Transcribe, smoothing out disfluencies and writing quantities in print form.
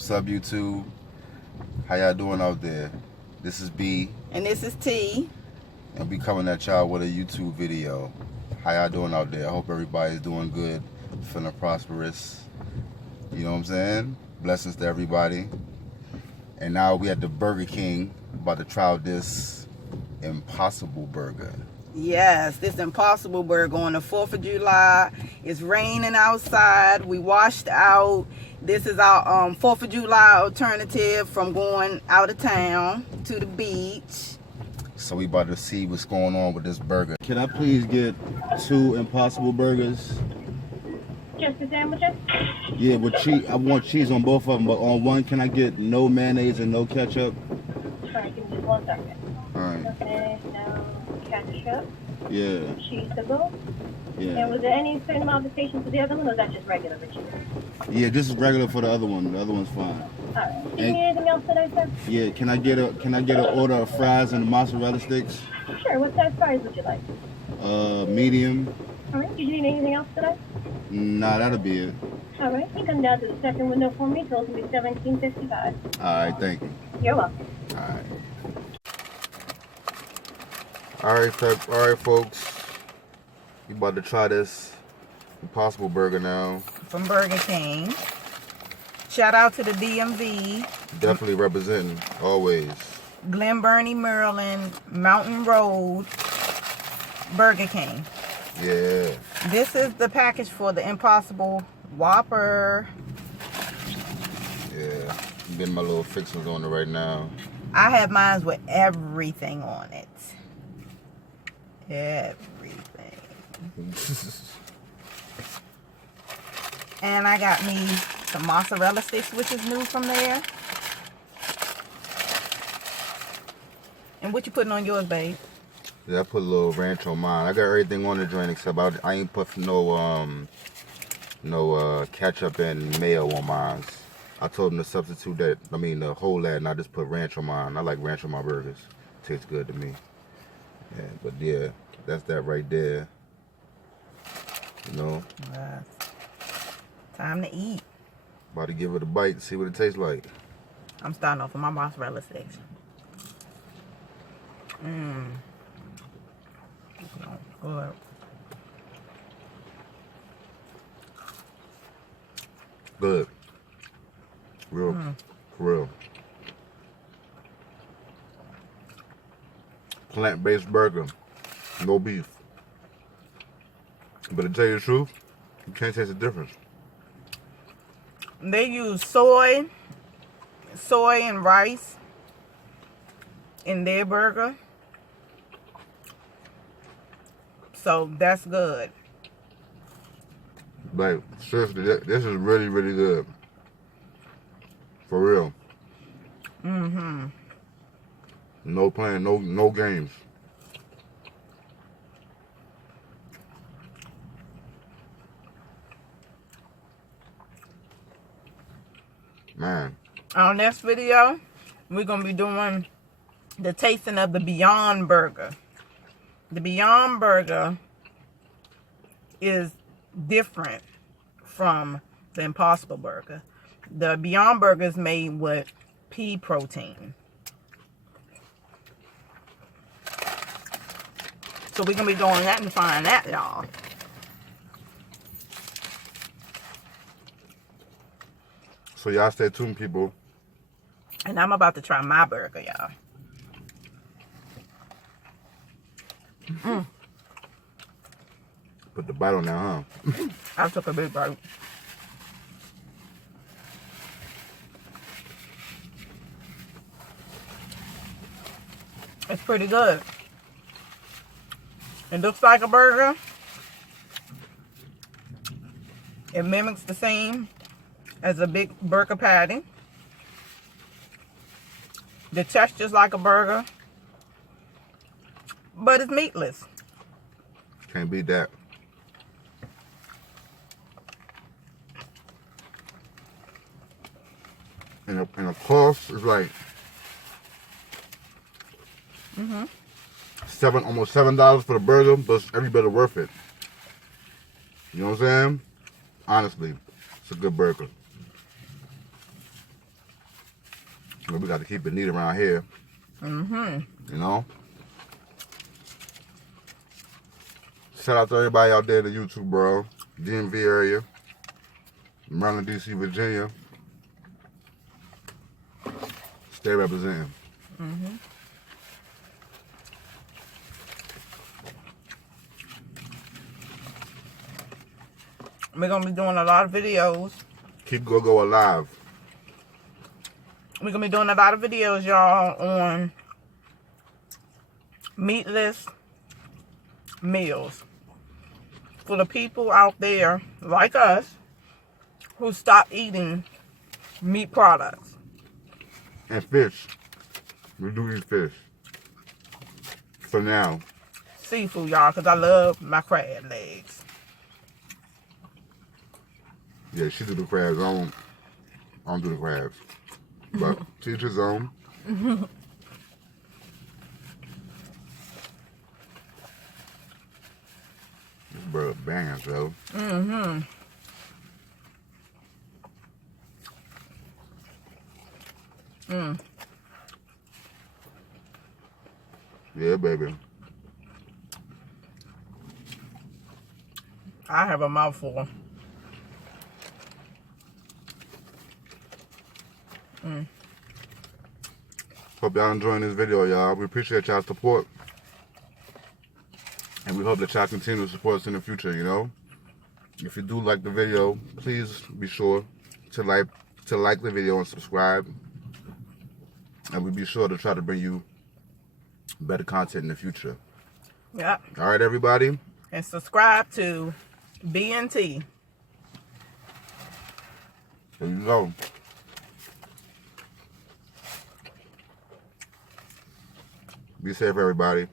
What's up, YouTube? How y'all doing out there? This is B. And this is T. And we coming at y'all with a YouTube video. How y'all doing out there? I hope everybody's doing good, feeling prosperous. You know what I'm saying? Blessings to everybody. And now we at the Burger King, about to try out this Impossible Burger. Yes, this Impossible Burger on the 4th of July. It's raining outside. We washed out. This is our 4th of July alternative from going out of town to the beach. So we about to see what's going on with this burger. Can I please get 2 Impossible Burgers? Just the sandwiches? Yeah, with cheese. I want cheese on both of them, but on one, can I get no mayonnaise and no ketchup? Sorry, give me just 1 second. Alright. Okay, no ketchup, Yeah, cheeseable. yeah. And was there any certain modification for the other one, or was that just regular with cheese? Yeah, just regular for the other one. The other one's fine. Alright. Do you need anything else today, sir? Yeah, can I get an order of fries and mozzarella sticks? Sure, what size fries would you like? Medium. Alright, did you need anything else today? Nah, that'll be it. Alright, you come down to the second window for me, total to be $17.55. Alright, thank you. You're welcome. Alright. Alright, folks. We about to try this Impossible Burger now. From Burger King. Shout out to the DMV, Definitely representing, always. Glen Burnie, Maryland, Mountain Road, Burger King. Yeah. This is the package for the Impossible Whopper. Yeah. I'm getting my little fixings on it right now. I have mine with everything on it. Everything. And I got me some mozzarella sticks, which is new from there. And what you putting on yours, babe? Yeah, I put a little ranch on mine. I got everything on the joint except I ain't put no ketchup and mayo on mine. I told them to substitute that. I mean, the whole that, and I just put ranch on mine. I like ranch on my burgers. Tastes good to me. Yeah, but yeah, that's that right there. You know, Time to eat. about to give it a bite and see what it tastes like. I'm starting off with my mozzarella sticks. Good. Good. Real, for real. Plant-based burger, no beef. But to tell you the truth, you can't taste the difference. They use soy and rice in their burger. So that's good. Like, seriously, this is really, really good. For real. No playing, no games. Man. Our next video, we're going to be doing the tasting of the Beyond Burger. The Beyond Burger is different from the Impossible Burger. The Beyond Burger is made with pea protein. So we're going to be doing that and find that, y'all. So y'all stay tuned, people. And I'm about to try my burger, y'all. Put the bite on there, huh? I took a big bite. It's pretty good. It looks like a burger. It mimics the same as a big burger patty. The texture's like a burger, but it's meatless. Can't beat that. And the cost is like almost $7 for the burger, but it's every bit worth it. You know what I'm saying? Honestly, it's a good burger. We got to keep it neat around here. Mm-hmm. You know? Shout out to everybody out there in the YouTube, bro. DMV area. Maryland, DC, Virginia. Stay representing. Mm-hmm. We're going to be doing a lot of videos. Keep Go alive. We're going to be doing a lot of videos, y'all, on meatless meals. For the people out there, like us, who stop eating meat products. And fish. We do eat fish. For now. Seafood, y'all, because I love my crab legs. Yeah, she do the crabs. I don't do the crabs. But teach his own. This bro banging, bro. Mm-hmm. Mm. Yeah, baby. I have a mouthful. Mm. Hope y'all enjoying this video, y'all. We appreciate y'all's support. And we hope that y'all continue to support us in the future, you know? If you do like the video, please be sure to like the video and subscribe. And we'll be sure to try to bring you better content in the future. Yep. All right, everybody? And subscribe to BNT. There you go. Be safe, everybody.